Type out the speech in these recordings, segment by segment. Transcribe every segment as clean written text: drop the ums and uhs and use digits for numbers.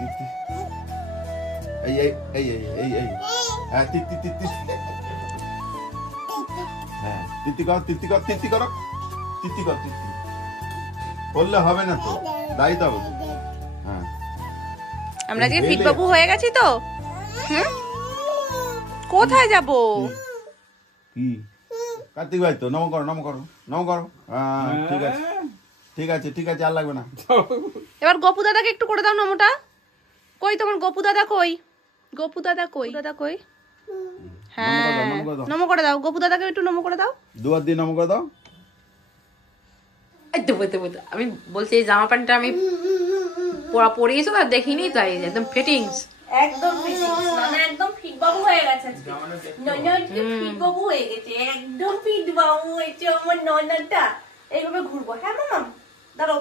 তিতি এই এই এই এই এই হ্যাঁ তিতি তিতি হ্যাঁ তিতি কর তিতি কর তিতি করো তিতি কর তিতি বললে হবে না তো দাই দাও হ্যাঁ আমরা আজকে ফিট বাবু হয়ে গেছি তো কোথায় যাব কি কার্তিক ভাই তো নম করো ঠিক আছে ঠিক আছে ঠিক আছে আর লাগবে না এবার গপু দাদাকে একটু করে দাও নমটা কই তোমার গপু দাদা কই দাদা কই হ্যাঁ নম করে দাও গপু দাদাকে একটু নম করে দাও দুয়ার দিয়ে নম করে দাও আমি বলছি এই জামা প্যান্টটা আমি পরিয়েছি আর দেখিনি তাই একদম ফিটিংস একদম ফিটিংস মানে একদম ফিট বাবু হয়ে গেছে আজকে ননদকে ফিট বাবু হয়ে গেছে একদম ফিট বাবু হয়েছে আমার ননদটা এইভাবে ঘুরবো হ্যাঁ মামা দাঁড়াও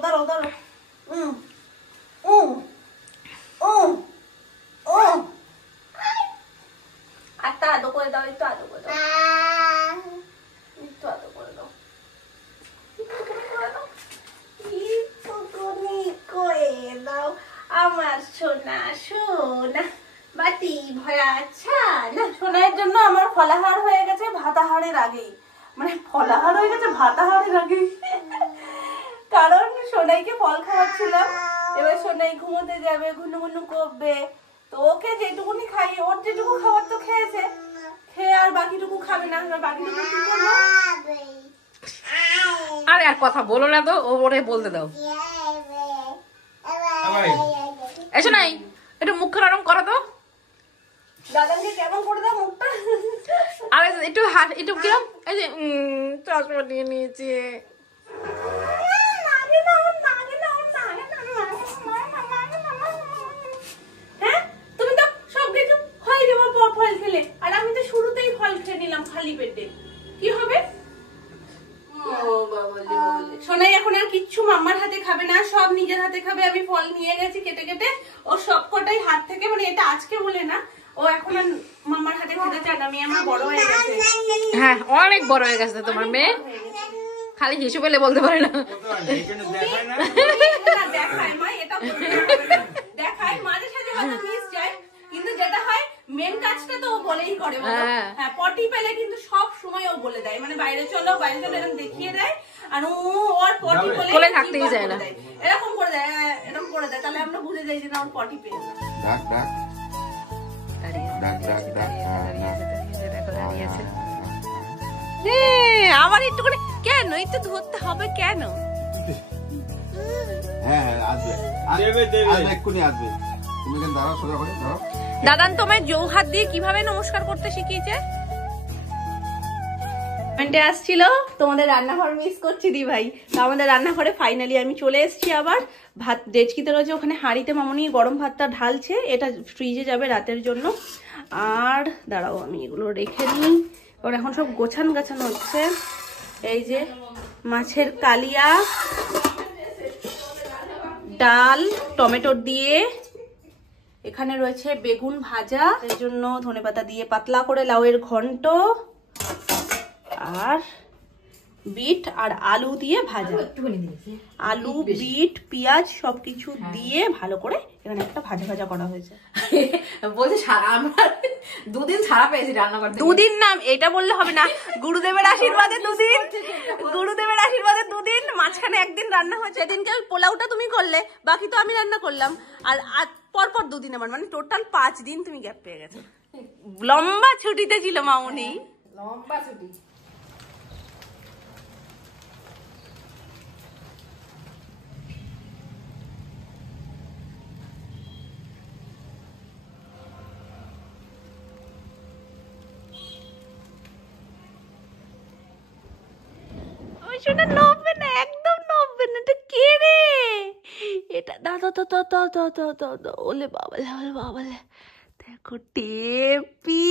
আচ্ছা আদো করে দাও একটু আদো করে দাও আমার সোনা বাটি ভরা আচ্ছা না সোনার জন্য আমার ফলাহার হয়ে গেছে ভাতাহারের আগেই মানে ফলাহার হয়ে গেছে ভাতাহারের আগেই কারণ সোনাইকে ফল খাওয়াচ্ছিলাম এবার সোনাই ঘুমোতে যাবে ঘুনু করবে তো ওকে যেটুকুনি খাই ওর যেটুকু খাবার তো খেয়েছে খেয়ে আর বাকিটুকু খাবে না বাকিটুকু কি করবো আরে আর কথা বলো না তো ও ওরে বলতে দাও এসো নাই একটু মুখখানা নরম করো তো দাদাকে কেমন করে দাও মুখটা আর একটু কিরম এই যে চশমা নিয়ে নিয়েছে তুমি তো সব কিছু হয়ে যাবো ফল খেলে আর আমি তো শুরুতেই ফল খেয়ে নিলাম খালি পেটে কি হবে সোনাই এখন আর কিচ্ছু মাম্মার হাতে খাবে না সব নিজের হাতে খাবে আমি ফল নিয়ে গেছি কেটে কেটে ও সব কটাই হাত থেকে মানে এটা আজকে বলে না ও এখন আর মাম্মার হাতে খেতে চায় না আমি আমার বড় হয়ে গেছে হ্যাঁ অনেক বড় হয়ে গেছে তোমার মেয়ে খালি হিসু পেলে বলতে পারে না দেখায় মা এটা দেখায় মাঝে সাঝে হয়তো মিস যায় কিন্তু যেটা হয় মেন কাজটা তো ও বলেই করে হ্যাঁ পটি পেলে কিন্তু সব সময় ও বলে দেয় মানে বাইরে চলো এরকম দেখিয়ে দেয় আর ও ওর পটি বলে থাকতেই যায় না এরকম করে দেয় তাহলে আমরা বুঝে যাই যে না ওর পটি পেয়ে যায় আবার একটু করে কেন একটু ধরতে হবে কেন হ্যাঁ আসবে এক্ষুনি আসবে তুমি কেন দাঁড়াও সোজা করে দাঁড়াও দাদান তোমায় হাত দিয়ে কিভাবে নমস্কার করতে শিখিয়েছে কমেন্টে আসছিল তোমাদের রান্নাঘর মিস করছি দি ভাই তো আমাদের রান্নাঘরে ফাইনালি আমি চলে এসেছি আবার ভাত ডেচকিতে রয়েছে ওখানে হাঁড়িতে মামনি গরম ভাতটা ঢালছে এটা ফ্রিজে যাবে রাতের জন্য আর দাঁড়াও আমি এগুলো রেখে নিই কারণ এখন সব গোছানো হচ্ছে এই যে মাছের কালিয়া ডাল টমেটো দিয়ে এখানে রয়েছে বেগুন ভাজা এর জন্য ধনেপাতা দিয়ে পাতলা করে লাউয়ের ঘন্ট আর বিট আর আলু দিয়ে ভাজা আলু বিট পেঁয়াজ সবকিছু দিয়ে ভালো করে এখানে একটা ভাজা করা হয়েছে বলছে আমরা দুদিন ছাড়া পেয়েছি রান্না করতে দুদিন না এটা বললে হবে না গুরুদেবের আশীর্বাদে দুদিন মাঝখানে একদিন রান্না হয়েছে এদিনকে পোলাওটা তুমি করলে বাকি তো আমি রান্না করলাম আর পরপর দুদিন আমার মানে টোটাল 5 দিন তুমি গ্যাপ পেয়ে গেছো লম্বা ছুটিতে ছিল মামনি লম্বা ছুটি শোনা নড়বে না একদম নড়বে না এটা কে রে এটা দাদা ওলে বাবালে দেখো টেপি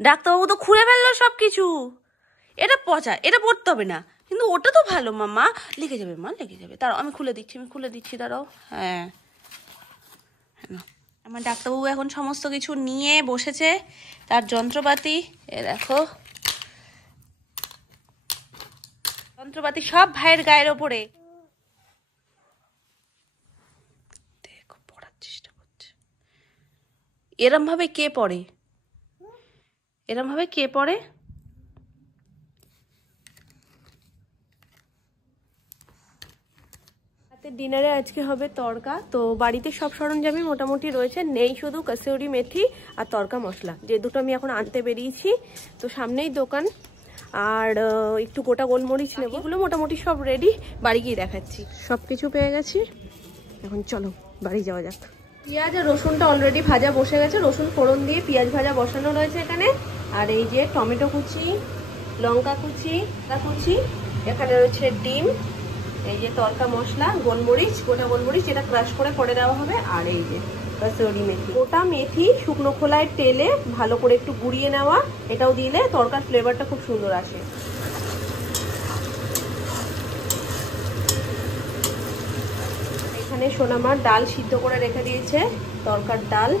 ডাক্তারবাবু তো খুঁড়ে ফেললো সবকিছু এটা পচা এটা পড়তে হবে না কিন্তু ওটা তো ভালো মামা লেগে যাবে দাঁড়াও আমি খুলে দিচ্ছি দাঁড়াও হ্যাঁ আমার ডাক্তারবাবু এখন সমস্ত কিছু নিয়ে বসেছে তার যন্ত্রপাতি দেখো যন্ত্রপাতি সব ভাইয়ের গায়ের ওপরে এরম ভাবে কে পড়ে? এরম ভাবে কে পড়ে? ডিনারে আজকে হবে তড়কা। তো বাড়িতে সব সরঞ্জামই মোটামুটি রয়েছে, নেই শুধু কসুরি মেথি আর তড়কা মশলা, যে দুটো আমি এখন আনতে বেরিয়েছি। তো সামনেই দোকান, আর একটু গোটা গোলমরিচ নেবো। এগুলো মোটামুটি সব রেডি, বাড়ি গিয়ে দেখাচ্ছি। সব কিছু পেয়ে গেছি, এখন চলো বাড়ি যাওয়া যাক। পেঁয়াজ আর রসুনটা অলরেডি ভাজা বসে গেছে, রসুন ফোড়ন দিয়ে পেঁয়াজ ভাজা বসানো রয়েছে এখানে। আর এই যে টমেটো কুচি, লঙ্কা কুচি, আদা কুচি, এখানে রয়েছে ডিম, এই যে তড়কা মশলা, গোলমরিচ, গোটা গোলমরিচ, এটা ক্রাশ করে পরে দেওয়া হবে। আর এই যে কসুরি মেথি, গোটা মেথি শুকনো খোলায় তেলে ভালো করে একটু গুঁড়িয়ে নেওয়া, এটাও দিলে তড়কার ফ্লেভারটা খুব সুন্দর আসে। এখানে সোনামার ডাল সিদ্ধ করে রেখে দিয়েছে, তড়কার ডাল।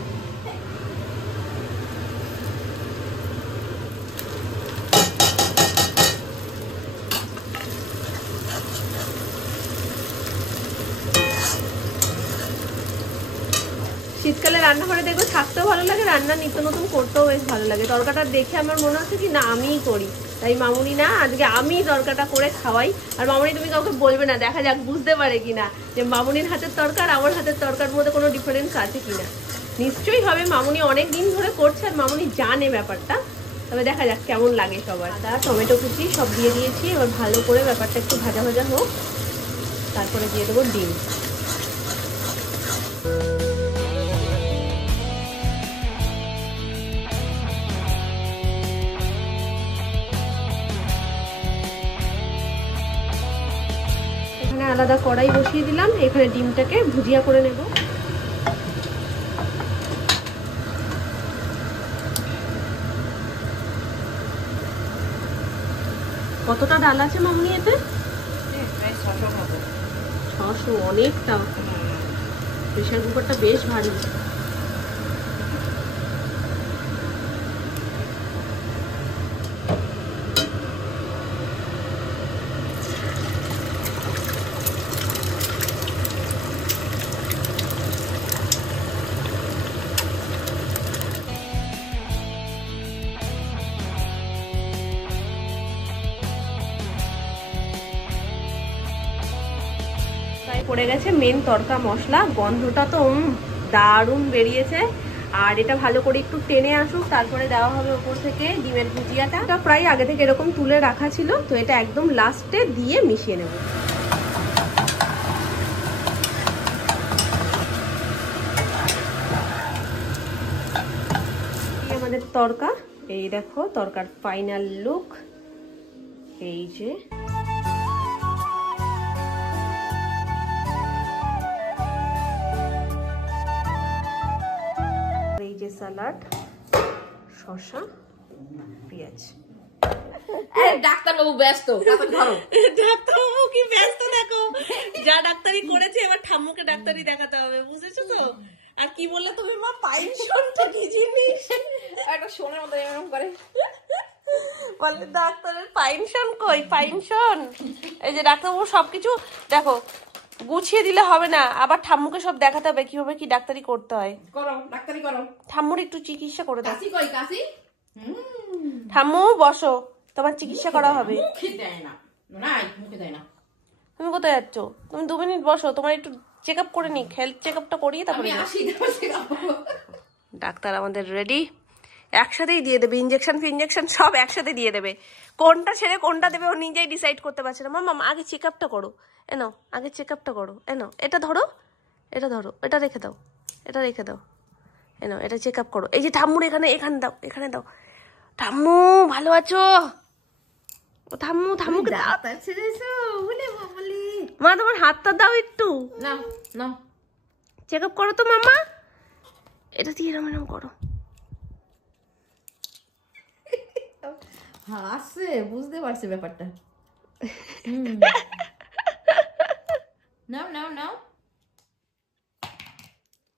শীতকালে রান্নাঘরে দেখবো থাকতেও ভালো লাগে, রান্না নিত্য নতুন করতেও বেশ ভালো লাগে। তরকাটা দেখে আমার মনে হচ্ছে কি না আমিই করি, তাই মামুনি না আজকে আমি তরকাটা করে খাওয়াই। আর মামুনি তুমি কাউকে বলবে না, দেখা যাক বুঝতে পারে কিনা যে মামুনির হাতের তরকার আমার হাতের তরকার মধ্যে কোনো ডিফারেন্স আছে কিনা। নিশ্চয়ই হবে, মামুনি অনেক দিন ধরে করছে আর মামুনি জানে ব্যাপারটা। তবে দেখা যাক কেমন লাগে সবার। আদা টমেটো কুচি সব দিয়ে দিয়েছি, এবার ভালো করে ব্যাপারটা একটু ভাজা ভাজা হোক, তারপরে দিয়ে দেবো ডিম। আলাদা কড়াই বসিয়ে দিলাম, এখানে ডিমটাকে ভুজিয়া করে নেব। কতটা ডাল আছে মামনি এতে? 600, অনেকটা। প্রেশার কুকারটা বেশ ভারী। পড়ে গেছে মেন তড়কা মশলা, গন্ধটা তো দারুণ বেরিয়েছে। আর এটা ভালো করে একটু টেনে আসুক, তারপরে দেওয়া হবে ওপর থেকে ডিমের ভুজিয়াটা। এটা প্রায় আগে থেকে এরকম তুলে রাখা ছিল, তো এটা একদম লাস্টে দিয়ে মিশিয়ে নেব। আমাদের তড়কা, এই দেখো তড়কার ফাইনাল লুক, এই যে সালাড, শসা, পেঁয়াজ। ডাক্তারবাবু ব্যস্ত, ডাক্তারবাবু কি ব্যস্ত দেখো, যা ডাক্তারি করেছে এবার ঠাম্মুকে ডাক্তারি দেখাতে হবে, বুঝেছো তো? আর কি বললে তুমি মা, পাইনশনটা কি জিনিস? একটা সোনার মতো এরকম করে বলে ডাক্তারের পাইনশন কই? পাইনশন এই যে ডাক্তারবাবু সবকিছু দেখো গুছিয়ে দিলে হবে না, আবার ঠাম্মুকে সব দেখাতে হবে কিভাবে কি ডাক্তারি করতে হয়। করো, ডাক্তারি করো। ঠাম্মুর একটু চিকিৎসা করে দাও। কাশি কই কাশি? ঠাম্মু বসো, তোমার চিকিৎসা করা হবে। মুখে দেয় না, না মুখে দেয় না। তুমি কোথায় যাচ্ছ? তুমি 2 মিনিট বসো, তোমার একটু চেক আপ করে নি, হেলথ চেক আপটা করিয়ে তারপরে। ডাক্তার আমাদের রেডি, একসাথেই দিয়ে দেবে, ইঞ্জেকশন ফিনজেকশন সব একসাথে দিয়ে দেবে। কোনটা ছেড়ে কোনটা দেবে ও নিজেই ডিসাইড করতে পারছে না। মামা আগে চেক আপটা করো, এনো আগে চেক আপটা করো, এনো এটা ধরো, এটা ধরো, এটা রেখে দাও, এটা রেখে দাও, এনো এটা চেক আপ করো। এই যে ঠাম্মুর এখানে, এখানে দাও, এখানে দাও। ঠাম্মু ভালো আছো? ও ঠাম্মু, ঠাম্মুকে দাও। মা তোমার হাতটা দাও একটু, না না চেক আপ করো তো মামা, এটা দিয়ে এরম এরম করো। হাসছে, বুঝতে পারছে ব্যাপারটা। নাও নাও নাও।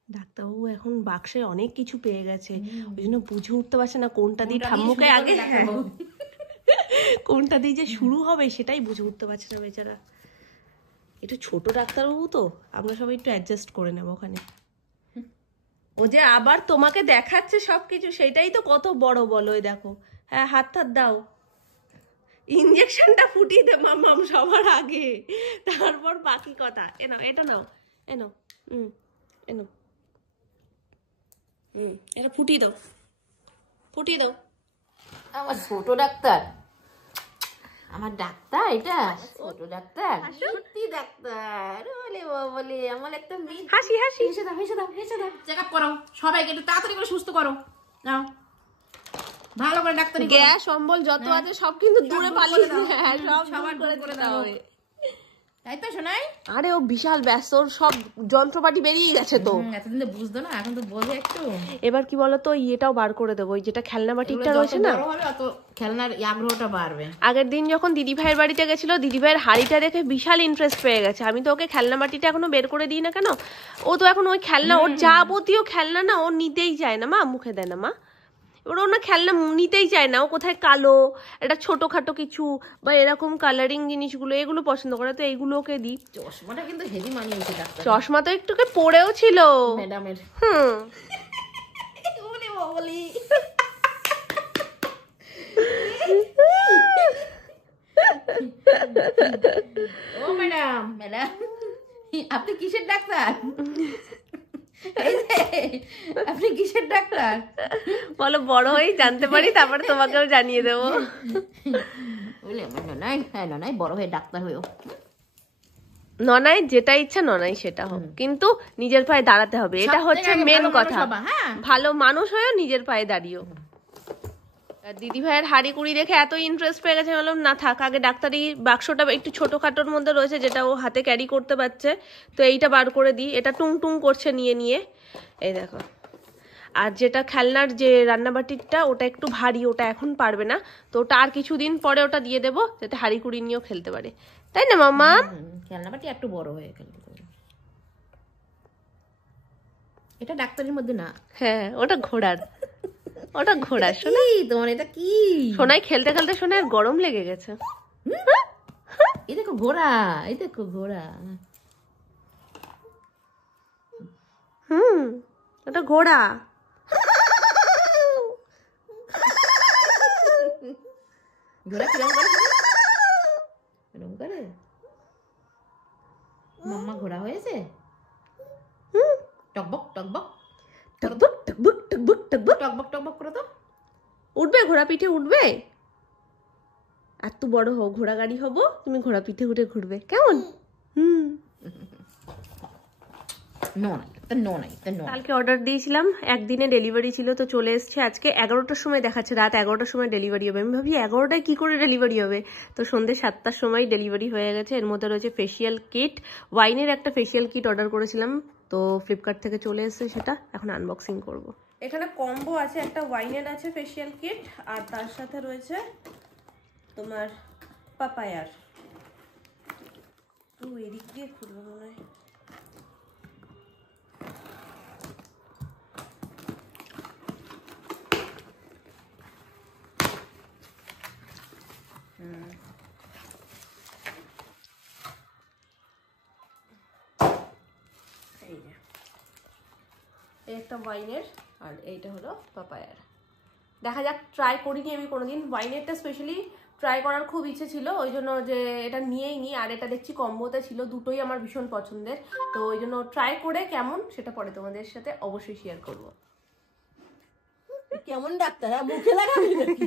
ডাক্তারবাবু এখন বাক্সে অনেক কিছু পেয়ে গেছে, ওই জন্য বুঝে উঠতে পারছে না কোনটা দিয়ে ঠাম্মুকে আগে, কোনটা দিয়ে যে শুরু হবে সেটাই বুঝে উঠতে পারছে না বেচারা। একটু ছোট ডাক্তারবাবু তো, আমরা সবাই একটু অ্যাডজাস্ট করে নেবো ওখানে। ও যে আবার তোমাকে দেখাচ্ছে সবকিছু, সেটাই তো কত বড় বলো। ওই দেখো, হ্যাঁ হাত দাও, ইঞ্জেকশনটা ফুটিয়ে দে মাম্মাম সবার আগে, তারপর বাকি কথা। এনো এটা নাও, এনো এনো এটা ফুটিয়ে দাও, ফুটিয়ে দাও। আমার ছোট ডাক্তার, আমার ডাক্তার, এটা ছোট ডাক্তার, সত্যি ডাক্তার। বলে বলে আমার একটা মেয়ে। হাসি হাসি, হেসে দাও, হেসে দাও, হেসে দাও। চেক আপ করো, সবাইকে একটু তাড়াতাড়ি করে সুস্থ করো। নাও ভালো করে ডাক্তারি করো। গ্যাস অম্বল যত আছে সব কিন্তু দূরে পালিয়ে সব সবার করে দাও, তাই তো শোনাই। আরে ও বিশাল ব্যস্ত, ওর সব যন্ত্রপাতি বেরিয়ে গেছে তো। এতদিন তো বুঝতো না, এখন তো বোঝে একটু। এবার কি বলতো, ইয়েটাও বার করে দেবো, ওই যেটা খেলনা বাটিটা রয়েছে না, অত খেলনার আগ্রহটা বাড়বে। আগের দিন যখন দিদি ভাইয়ের বাড়িতে গেছিল, দিদি ভাইয়ের হাড়িটা দেখে বিশাল ইন্টারেস্ট পেয়ে গেছে। আমি তো ওকে খেলনা বাটিটা এখনো বের করে দিই না কেন, ও তো এখন ওই খেলনা, ওর যাবতীয় খেলনা না ও নিতেই চায় না, মা মুখে দেয় না মা, এবার ও না খেলনা নিতেই চায় না। ও কোথায় কালো একটা ছোটখাটো কিছু বা এরকম কালারিং জিনিসগুলো এগুলো পছন্দ করে, তো এইগুলো ওকে দিই। চশমাটা কিন্তু হেভি মানিয়েছে ডাক্তার। চশমা তো একটুকে পড়েও ছিল ম্যাডামের। বলি ও ম্যাডাম, ম্যাডাম আপনি কিসের ডাক্তার? আপনি কিসের ডাক্তার বলো, বড় হয়ে জানতে পারি, তারপরে তোমাকেও জানিয়ে দেবো। বলে ননাই, হ্যাঁ ননাই বড় হয়ে ডাক্তার হয়েও। ননাই যেটা ইচ্ছা ননাই সেটা হোক, কিন্তু নিজের পায়ে দাঁড়াতে হবে, এটা হচ্ছে মেন কথা। ভালো মানুষ হয়েও নিজের পায়ে দাঁড়িয়েও। দিদি ভাইয়ের হাড়ি কুড়ি দেখে এত ইন্টারেস্ট পেয়ে গেছে, বললাম না থাক, আগে ডাক্তারি বাক্সটা একটু ছোটখাটোর মধ্যে রয়েছে, যেটা ও হাতে ক্যারি করতে পারছে, তো এইটা বার করে দিই। এটা টুং টুং করছে নিয়ে নিয়ে, এই দেখো। আর যেটা খেলনার যে রান্নাবাটিটা, ওটা একটু ভারী, ওটা এখন পারবে না, তো ওটা আর কিছুদিন পরে ওটা দিয়ে দেবো, যাতে হাড়ি কুড়ি নিয়েও খেলতে পারে, তাই না মামা? খেলনাবাটি একটু বড় হয়ে খেলতে পারে। এটা ডাক্তারের মধ্যে না, হ্যাঁ ওটা ঘোড়ার, ওটা ঘোড়া। শোনাই তোমার এটা কি? শোনাই খেলতে খেলতে শোনাই গরম লেগে গেছে। এই দেখো ঘোড়া, এই দেখো ঘোড়া। ওটা ঘোড়া। ঘোড়া কিরম করে? এরকম করে মাম্মা ঘোড়া হয়েছে। টকবক টকবক টকবক টকবক টকবক টকবক টকবক টকবক করে তো উঠবে, ঘোড়া পিঠে উঠবে। আর তুই বড় হও, ঘোড়া গাড়ি হবো, তুমি ঘোড়া পিঠে উঠে ঘুরবে, কেমন? কালকে অর্ডার দিয়েছিলাম, একদিনে ডেলিভারি ছিল, তো চলে এসছে আজকে 11টার সময় দেখাচ্ছে, রাত 11টার সময় ডেলিভারি হবে। আমি ভাবি 11টায় কি করে ডেলিভারি হবে, তো সন্ধ্যে 7টার সময় ডেলিভারি হয়ে গেছে। এর মধ্যে রয়েছে ফেসিয়াল কিট, ওয়াইনের একটা ফেসিয়াল কিট অর্ডার করেছিলাম, তো ফ্লিপকার্ট থেকে চলে এসছে, সেটা এখন আনবক্সিং করব। এখানে কম্বো আছে, একটা ওয়াইনের আছে ফেসিয়াল কিট, আর তার সাথে রয়েছে তোমার পাপায়ার। তো এদিক দিয়ে খুলবো মনে হয়। এই একটা ওয়াইনের, আর এইটা হলো পাপায়ার। দেখা যাক, ট্রাই করিনি আমি কোনোদিন। ওয়াইনেরটা স্পেশালি ট্রাই করার খুব ইচ্ছে ছিল, ওই জন্য যে এটা নিয়েই নি। আর এটা দেখছি কম্বোতে ছিল, দুটোই আমার ভীষণ পছন্দের, তো ওই জন্য ট্রাই করে কেমন সেটা পরে তোমাদের সাথে অবশ্যই শেয়ার করব। কেমন ডাক্তার মুখে লাগাবি নাকি?